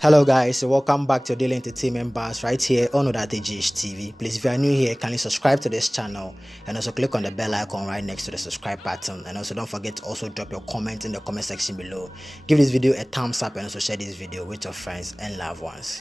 Hello guys, so welcome back to Daily Entertainment Bars right here on GH TV. Please, if you are new here, kindly subscribe to this channel and also click on the bell icon right next to the subscribe button, and also don't forget to also drop your comment in the comment section below. Give this video a thumbs up and also share this video with your friends and loved ones.